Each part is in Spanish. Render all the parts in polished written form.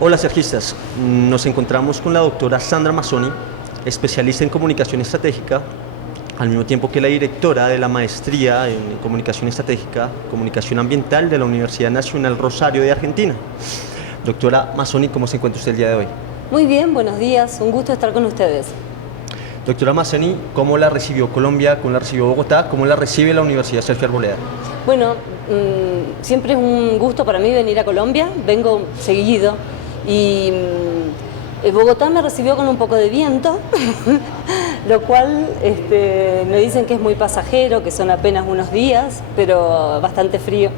Hola sergistas, nos encontramos con la doctora Sandra Mazzoni, especialista en comunicación estratégica, al mismo tiempo que la directora de la maestría en comunicación estratégica, comunicación ambiental de la Universidad Nacional Rosario de Argentina. Doctora Mazzoni, ¿cómo se encuentra usted el día de hoy? Muy bien, buenos días, un gusto estar con ustedes. Doctora Mazzoni, ¿cómo la recibió Colombia, cómo la recibió Bogotá, cómo la recibe la Universidad Sergio Arboleda? Bueno, siempre es un gusto para mí venir a Colombia, vengo seguido y Bogotá me recibió con un poco de viento, lo cual me dicen que es muy pasajero, que son apenas unos días, pero bastante frío.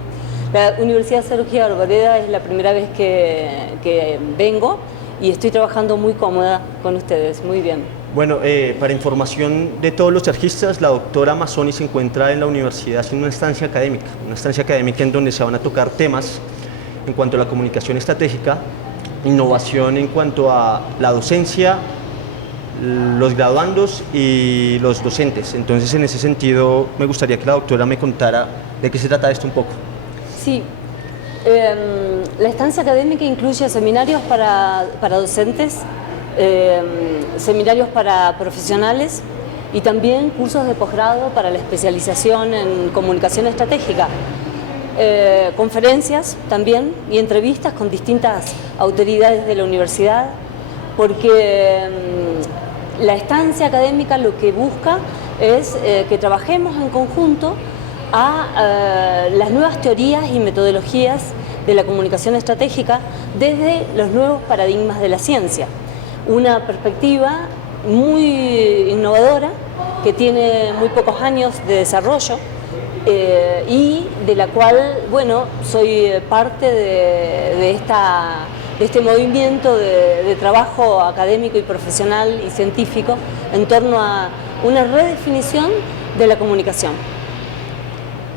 La Universidad Sergio Arboleda es la primera vez que vengo y estoy trabajando muy cómoda con ustedes, muy bien. Bueno, para información de todos los sergistas, la doctora Mazzoni se encuentra en la universidad haciendo una estancia académica en donde se van a tocar temas en cuanto a la comunicación estratégica, innovación en cuanto a la docencia, los graduandos y los docentes. Entonces, en ese sentido, me gustaría que la doctora me contara de qué se trata esto un poco. Sí, la estancia académica incluye seminarios para docentes, seminarios para profesionales y también cursos de posgrado para la especialización en comunicación estratégica. Conferencias también y entrevistas con distintas autoridades de la universidad, porque la estancia académica lo que busca es que trabajemos en conjunto a las nuevas teorías y metodologías de la comunicación estratégica desde los nuevos paradigmas de la ciencia. Una perspectiva muy innovadora que tiene muy pocos años de desarrollo y de la cual, bueno, soy parte de este movimiento de trabajo académico y profesional y científico en torno a una redefinición de la comunicación.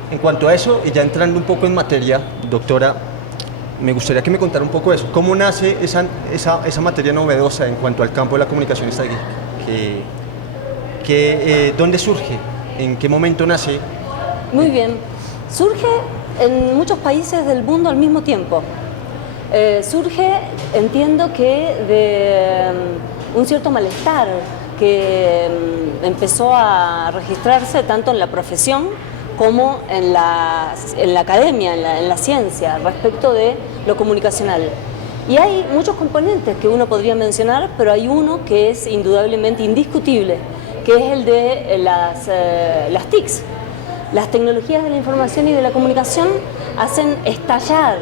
En cuanto a eso, y ya entrando un poco en materia, doctora, me gustaría que me contara un poco de eso. ¿Cómo nace esa materia novedosa en cuanto al campo de la comunicación estratégica? ¿Dónde surge? ¿En qué momento nace? Muy bien. Surge en muchos países del mundo al mismo tiempo. Surge, entiendo que de un cierto malestar que empezó a registrarse tanto en la profesión como en la academia, en la ciencia, respecto de lo comunicacional. Y hay muchos componentes que uno podría mencionar, pero hay uno que es indudablemente indiscutible, que es el de las TICs. Las tecnologías de la información y de la comunicación hacen estallar,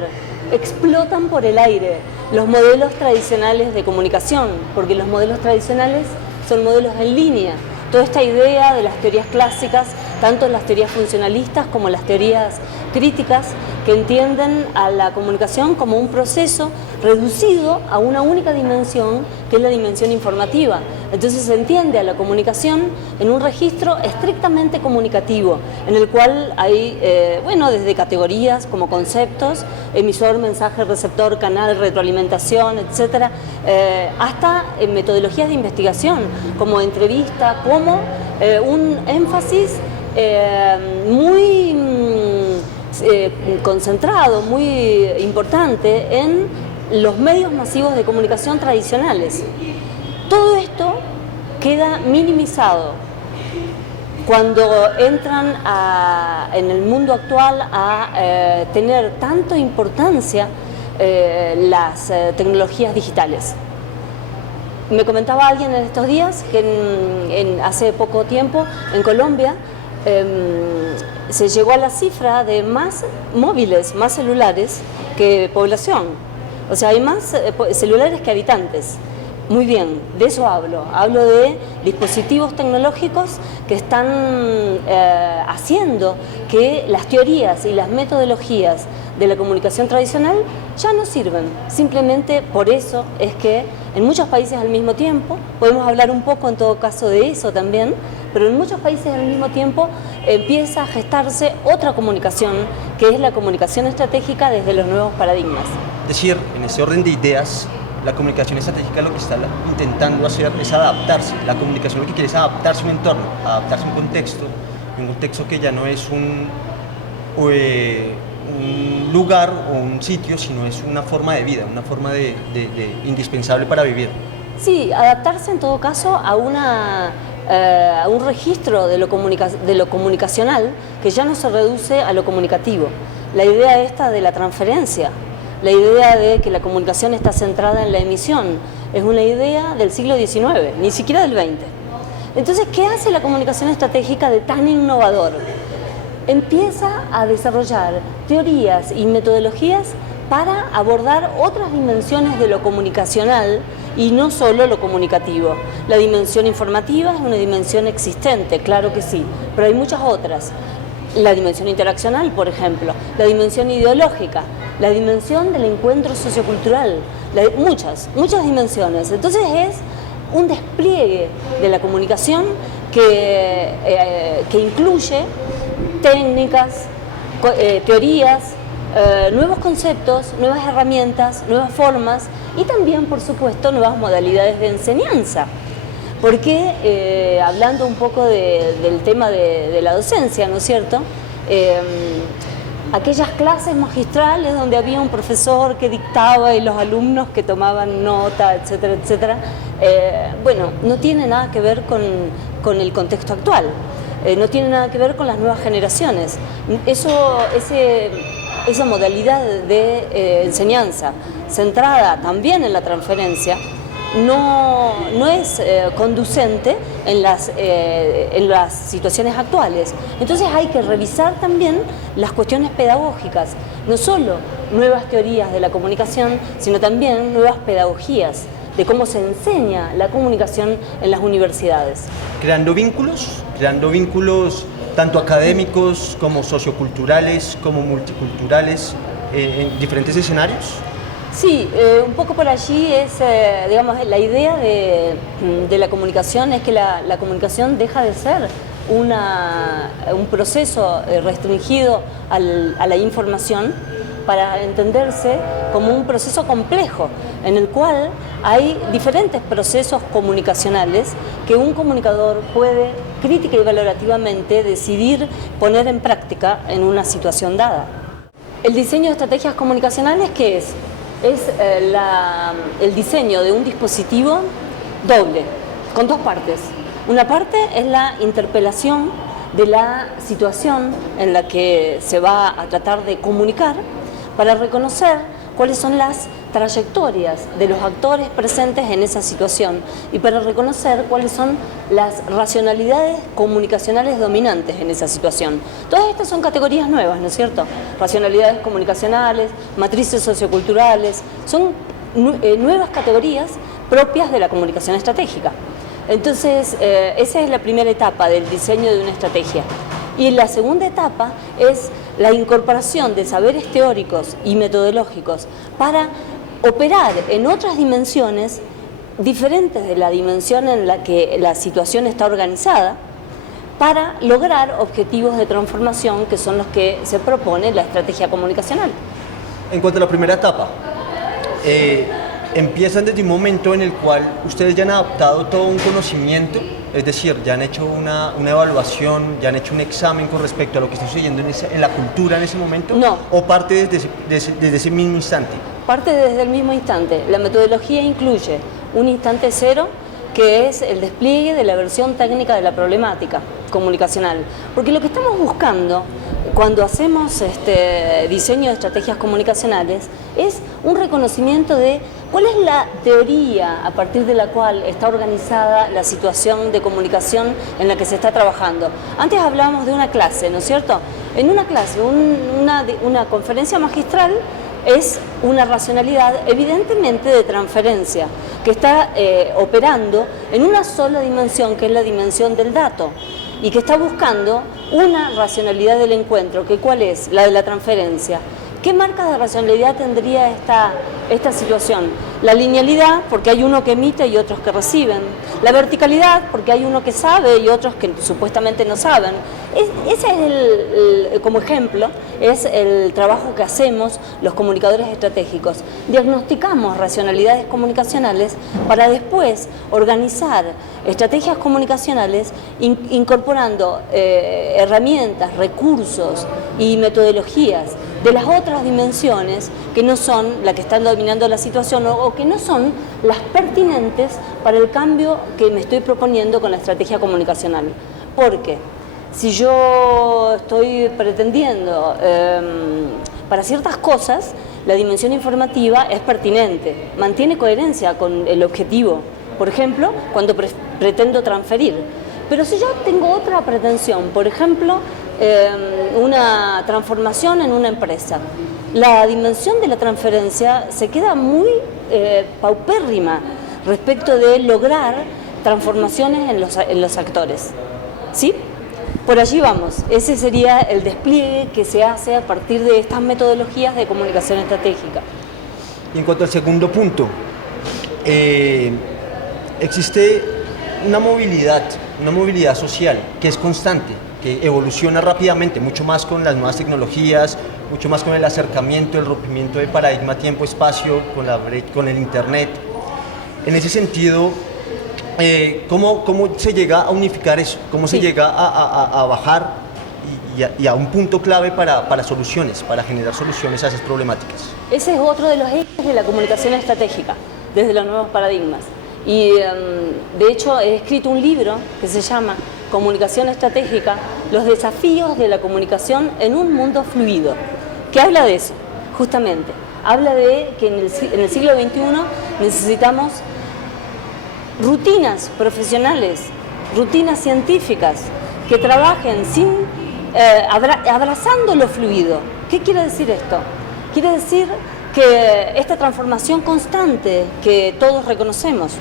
explotan por el aire los modelos tradicionales de comunicación, porque los modelos tradicionales son modelos en línea. Toda esta idea de las teorías clásicas, tanto las teorías funcionalistas como las teorías críticas, que entienden a la comunicación como un proceso reducido a una única dimensión, que es la dimensión informativa. Entonces se entiende a la comunicación en un registro estrictamente comunicativo, en el cual hay, desde categorías como conceptos, emisor, mensaje, receptor, canal, retroalimentación, etcétera, hasta metodologías de investigación, como entrevista, como un énfasis muy concentrado, muy importante en los medios masivos de comunicación tradicionales. Todo esto queda minimizado cuando entran en el mundo actual a tener tanta importancia las tecnologías digitales. Me comentaba alguien en estos días que hace poco tiempo en Colombia se llegó a la cifra de más móviles, más celulares que población. O sea, hay más celulares que habitantes. Muy bien, de eso hablo. Hablo de dispositivos tecnológicos que están haciendo que las teorías y las metodologías de la comunicación tradicional ya no sirven. Simplemente por eso es que en muchos países al mismo tiempo, podemos hablar un poco en todo caso de eso también, pero en muchos países al mismo tiempo empieza a gestarse otra comunicación, que es la comunicación estratégica desde los nuevos paradigmas. Es decir, en ese orden de ideas, la comunicación estratégica lo que está intentando hacer es adaptarse. La comunicación lo que quiere es adaptarse a un entorno, adaptarse a un contexto que ya no es un un lugar o un sitio, sino es una forma de vida, una forma indispensable para vivir. Sí, adaptarse en todo caso a un registro de lo comunicacional que ya no se reduce a lo comunicativo. La idea esta de la transferencia, la idea de que la comunicación está centrada en la emisión, es una idea del siglo XIX, ni siquiera del XX. Entonces, ¿qué hace la comunicación estratégica de tan innovador? Empieza a desarrollar teorías y metodologías para abordar otras dimensiones de lo comunicacional y no solo lo comunicativo. La dimensión informativa es una dimensión existente, claro que sí, pero hay muchas otras. La dimensión interaccional, por ejemplo, la dimensión ideológica, la dimensión del encuentro sociocultural, muchas dimensiones. Entonces es un despliegue de la comunicación que incluye técnicas, teorías, nuevos conceptos, nuevas herramientas, nuevas formas y también, por supuesto, nuevas modalidades de enseñanza. Porque, hablando un poco del tema de la docencia, ¿no es cierto? Aquellas clases magistrales donde había un profesor que dictaba y los alumnos que tomaban nota, etcétera, etcétera, bueno, no tiene nada que ver con el contexto actual, no tiene nada que ver con las nuevas generaciones. Esa modalidad de enseñanza centrada también en la transferencia no es conducente en las situaciones actuales. Entonces hay que revisar también las cuestiones pedagógicas, no solo nuevas teorías de la comunicación, sino también nuevas pedagogías de cómo se enseña la comunicación en las universidades. Creando vínculos tanto académicos como socioculturales, como multiculturales, en diferentes escenarios. Sí, un poco por allí es, digamos, la idea de la comunicación es que la comunicación deja de ser un proceso restringido a la información para entenderse como un proceso complejo en el cual hay diferentes procesos comunicacionales que un comunicador puede crítica y valorativamente decidir poner en práctica en una situación dada. El diseño de estrategias comunicacionales, ¿qué es? Es el diseño de un dispositivo doble, con dos partes. Una parte es la interpelación de la situación en la que se va a tratar de comunicar para reconocer cuáles son las trayectorias de los actores presentes en esa situación y para reconocer cuáles son las racionalidades comunicacionales dominantes en esa situación. Todas estas son categorías nuevas, ¿no es cierto? Racionalidades comunicacionales, matrices socioculturales, son nuevas categorías propias de la comunicación estratégica. Entonces, esa es la primera etapa del diseño de una estrategia. Y la segunda etapa es la incorporación de saberes teóricos y metodológicos para operar en otras dimensiones diferentes de la dimensión en la que la situación está organizada para lograr objetivos de transformación que son los que se propone la estrategia comunicacional. En cuanto a la primera etapa, empiezan desde un momento en el cual ustedes ya han adaptado todo un conocimiento, es decir, ya han hecho una evaluación, ya han hecho un examen con respecto a lo que está sucediendo en la cultura en ese momento. No. ¿O parte desde ese mismo instante? Parte desde el mismo instante. La metodología incluye un instante cero, que es el despliegue de la versión técnica de la problemática comunicacional. Porque lo que estamos buscando cuando hacemos diseño de estrategias comunicacionales es un reconocimiento de cuál es la teoría a partir de la cual está organizada la situación de comunicación en la que se está trabajando. Antes hablábamos de una clase, ¿no es cierto? En una clase, una conferencia magistral es una racionalidad evidentemente de transferencia que está operando en una sola dimensión, que es la dimensión del dato, y que está buscando una racionalidad del encuentro, que ¿cuál es? La de la transferencia. ¿Qué marcas de racionalidad tendría esta situación? La linealidad, porque hay uno que emite y otros que reciben. La verticalidad, porque hay uno que sabe y otros que supuestamente no saben. Ese es como ejemplo, es el trabajo que hacemos los comunicadores estratégicos. Diagnosticamos racionalidades comunicacionales para después organizar estrategias comunicacionales incorporando herramientas, recursos y metodologías de las otras dimensiones que no son las que están dominando la situación o que no son las pertinentes para el cambio que me estoy proponiendo con la estrategia comunicacional. Porque si yo estoy pretendiendo para ciertas cosas, la dimensión informativa es pertinente, mantiene coherencia con el objetivo. Por ejemplo, cuando pretendo transferir. Pero si yo tengo otra pretensión, por ejemplo, una transformación en una empresa, la dimensión de la transferencia se queda muy paupérrima respecto de lograr transformaciones en los actores. ¿Sí? Por allí vamos. Ese sería el despliegue que se hace a partir de estas metodologías de comunicación estratégica. Y en cuanto al segundo punto, existe una movilidad social que es constante, que evoluciona rápidamente, mucho más con las nuevas tecnologías, mucho más con el acercamiento, el rompimiento de paradigma tiempo-espacio, con el Internet. En ese sentido, ¿cómo se llega a unificar eso? ¿Cómo se llega a bajar y a un punto clave para soluciones, para generar soluciones a esas problemáticas? Ese es otro de los ejes de la comunicación estratégica, desde los nuevos paradigmas. Y de hecho he escrito un libro que se llama Comunicación Estratégica, los desafíos de la comunicación en un mundo fluido, que habla de eso, justamente. Habla de que en el siglo XXI necesitamos rutinas profesionales, rutinas científicas, que trabajen abrazando lo fluido. ¿Qué quiere decir esto? Quiere decir que esta transformación constante que todos reconocemos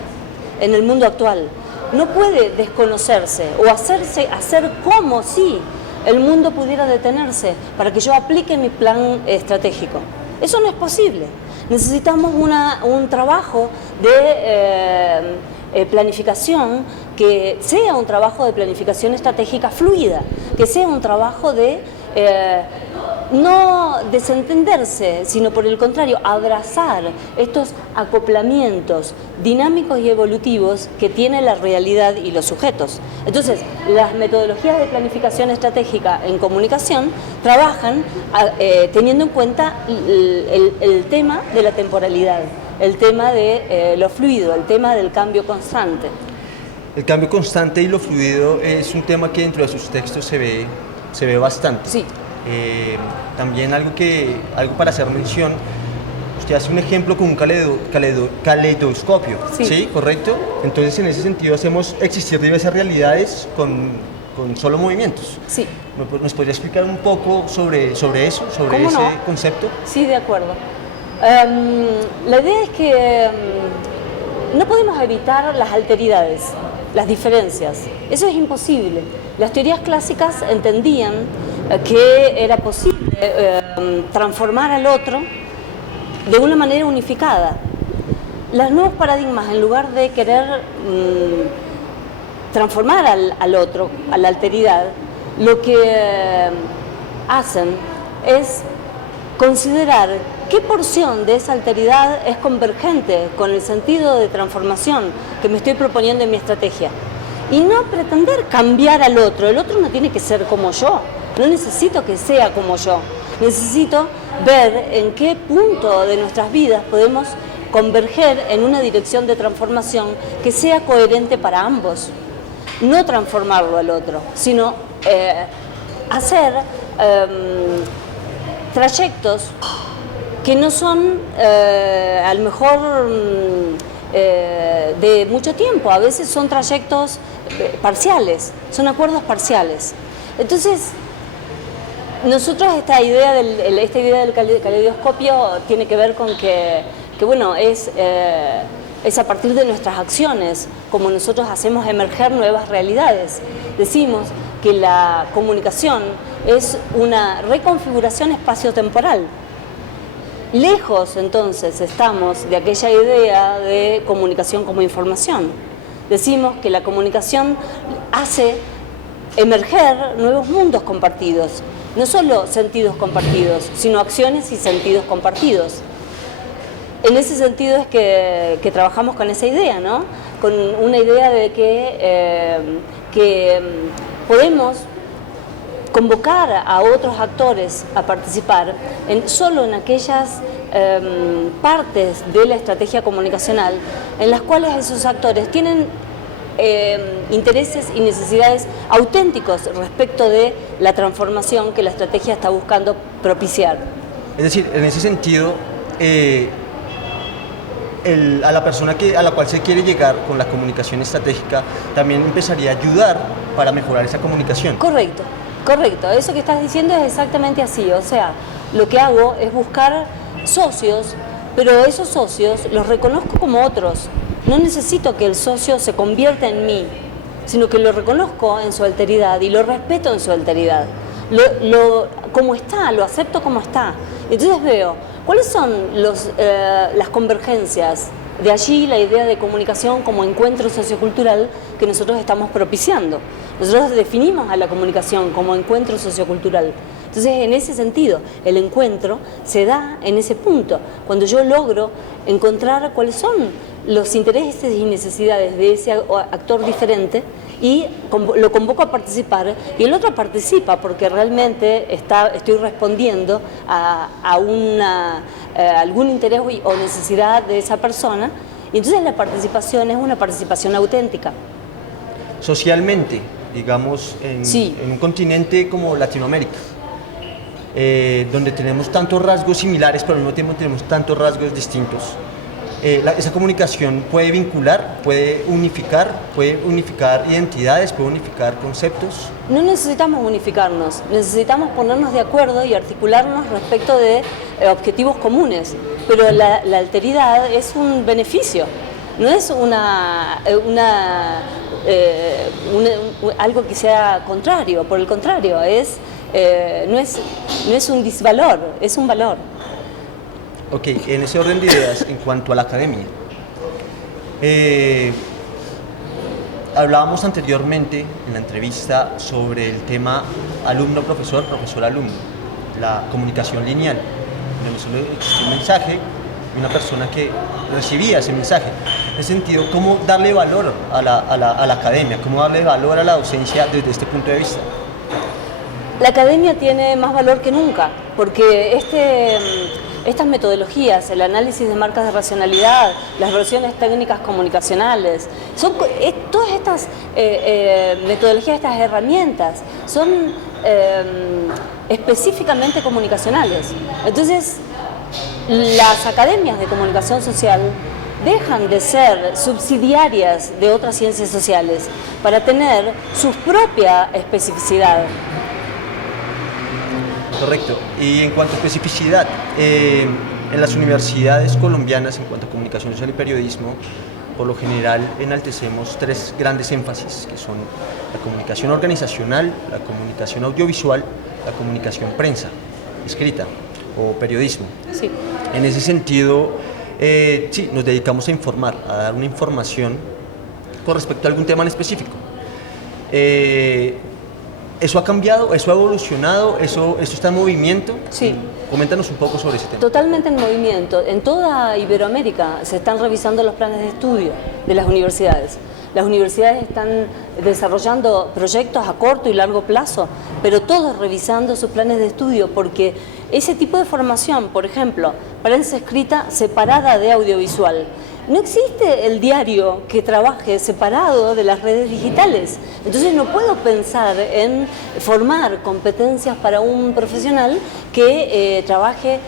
en el mundo actual no puede desconocerse o hacer como si el mundo pudiera detenerse para que yo aplique mi plan estratégico. Eso no es posible. Necesitamos un trabajo de planificación que sea un trabajo de planificación estratégica fluida, que sea un trabajo de no desentenderse, sino por el contrario, abrazar estos acoplamientos dinámicos y evolutivos que tiene la realidad y los sujetos. Entonces, las metodologías de planificación estratégica en comunicación trabajan teniendo en cuenta el tema de la temporalidad, el tema de lo fluido, el tema del cambio constante. El cambio constante y lo fluido es un tema que dentro de sus textos se ve bastante. Sí. También algo para hacer mención, usted hace un ejemplo con un caleidoscopio, ¿sí? ¿Correcto? Entonces en ese sentido hacemos existir diversas realidades con solo movimientos. Sí. ¿Nos podría explicar un poco sobre eso, sobre ese concepto? Sí, de acuerdo. La idea es que no podemos evitar las alteridades, las diferencias. Eso es imposible. Las teorías clásicas entendían que era posible transformar al otro de una manera unificada. Los nuevos paradigmas, en lugar de querer transformar al otro, a la alteridad, lo que hacen es considerar qué porción de esa alteridad es convergente con el sentido de transformación que me estoy proponiendo en mi estrategia. Y no pretender cambiar al otro. El otro no tiene que ser como yo. No necesito que sea como yo. Necesito ver en qué punto de nuestras vidas podemos converger en una dirección de transformación que sea coherente para ambos. No transformarlo al otro, sino hacer trayectos que no son a lo mejor de mucho tiempo. A veces son trayectos parciales, son acuerdos parciales. Entonces, nosotros esta idea del caleidoscopio tiene que ver con que bueno, es a partir de nuestras acciones como nosotros hacemos emerger nuevas realidades. Decimos que la comunicación es una reconfiguración espaciotemporal. Lejos entonces estamos de aquella idea de comunicación como información. Decimos que la comunicación hace emerger nuevos mundos compartidos, no solo sentidos compartidos, sino acciones y sentidos compartidos. En ese sentido es que trabajamos con esa idea, ¿no? Con una idea de que podemos convocar a otros actores a participar solo en aquellas partes de la estrategia comunicacional en las cuales esos actores tienen intereses y necesidades auténticos respecto de la transformación que la estrategia está buscando propiciar. Es decir, en ese sentido, a la persona a la cual se quiere llegar con la comunicación estratégica también empezaría a ayudar para mejorar esa comunicación. Correcto, correcto. Eso que estás diciendo es exactamente así. O sea, lo que hago es buscar socios, pero esos socios los reconozco como otros. No necesito que el socio se convierta en mí, sino que lo reconozco en su alteridad y lo respeto en su alteridad. Como está, lo acepto como está. Entonces veo cuáles son las convergencias. De allí la idea de comunicación como encuentro sociocultural que nosotros estamos propiciando. Nosotros definimos a la comunicación como encuentro sociocultural. Entonces, en ese sentido, el encuentro se da en ese punto, cuando yo logro encontrar cuáles son los intereses y necesidades de ese actor diferente y lo convoco a participar y el otro participa porque realmente estoy respondiendo a algún interés o necesidad de esa persona y entonces la participación es una participación auténtica. Socialmente, digamos, en un continente como Latinoamérica, donde tenemos tantos rasgos similares pero al mismo tiempo tenemos tantos rasgos distintos, esa comunicación puede vincular, puede unificar identidades, puede unificar conceptos. No necesitamos unificarnos, necesitamos ponernos de acuerdo y articularnos respecto de objetivos comunes, pero la alteridad es un beneficio, no es algo que sea contrario, por el contrario, no es un disvalor, es un valor. Ok, en ese orden de ideas, en cuanto a la academia, hablábamos anteriormente en la entrevista sobre el tema alumno-profesor, profesor-alumno, la comunicación lineal, donde solo existía un mensaje y una persona que recibía ese mensaje. En ese sentido, ¿cómo darle valor a la academia? ¿Cómo darle valor a la docencia desde este punto de vista? La academia tiene más valor que nunca, porque estas metodologías, el análisis de marcas de racionalidad, las versiones técnicas comunicacionales, todas estas metodologías, estas herramientas, son específicamente comunicacionales. Entonces, las academias de comunicación social dejan de ser subsidiarias de otras ciencias sociales para tener su propia especificidad. Correcto. Y en cuanto a especificidad, en las universidades colombianas, en cuanto a comunicación social y periodismo, por lo general enaltecemos tres grandes énfasis, que son la comunicación organizacional, la comunicación audiovisual, la comunicación prensa, escrita o periodismo. Sí. En ese sentido, sí, nos dedicamos a informar, a dar una información con respecto a algún tema en específico. ¿Eso ha cambiado? ¿Eso ha evolucionado? ¿Eso está en movimiento? Sí. Coméntanos un poco sobre ese tema. Totalmente en movimiento. En toda Iberoamérica se están revisando los planes de estudio de las universidades. Las universidades están desarrollando proyectos a corto y largo plazo, pero todos revisando sus planes de estudio, porque ese tipo de formación, por ejemplo, prensa escrita separada de audiovisual, no existe el diario que trabaje separado de las redes digitales. Entonces no puedo pensar en formar competencias para un profesional que trabaje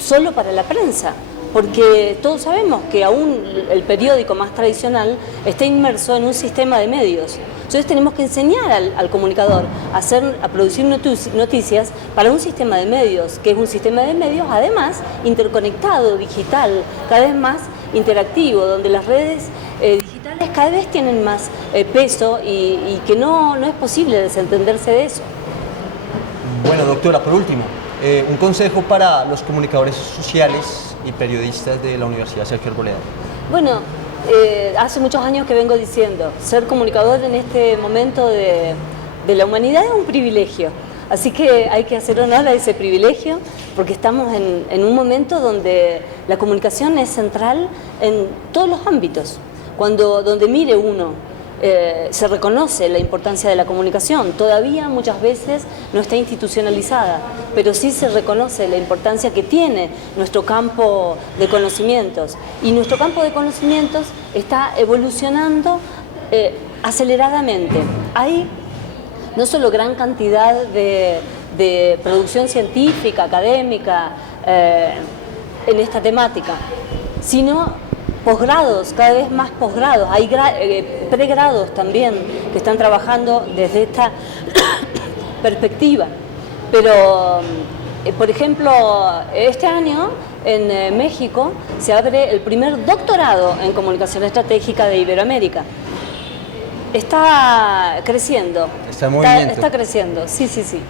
solo para la prensa, porque todos sabemos que aún el periódico más tradicional está inmerso en un sistema de medios. Entonces tenemos que enseñar al comunicador a producir noticias para un sistema de medios, que es un sistema de medios además interconectado, digital, cada vez más interactivo, donde las redes digitales cada vez tienen más peso y que no es posible desentenderse de eso. Bueno, doctora, por último, un consejo para los comunicadores sociales y periodistas de la Universidad Sergio Arboleda. Bueno, hace muchos años que vengo diciendo, ser comunicador en este momento de la humanidad es un privilegio. Así que hay que hacer honor a ese privilegio porque estamos en un momento donde la comunicación es central en todos los ámbitos. Donde mire uno, se reconoce la importancia de la comunicación. Todavía muchas veces no está institucionalizada, pero sí se reconoce la importancia que tiene nuestro campo de conocimientos. Y nuestro campo de conocimientos está evolucionando aceleradamente. Hay no solo gran cantidad de producción científica, académica, en esta temática, sino posgrados, cada vez más posgrados. Hay pregrados también que están trabajando desde esta perspectiva. Pero, por ejemplo, este año en México se abre el primer doctorado en comunicación estratégica de Iberoamérica. Está creciendo. Está en movimiento. Está creciendo, sí, sí, sí.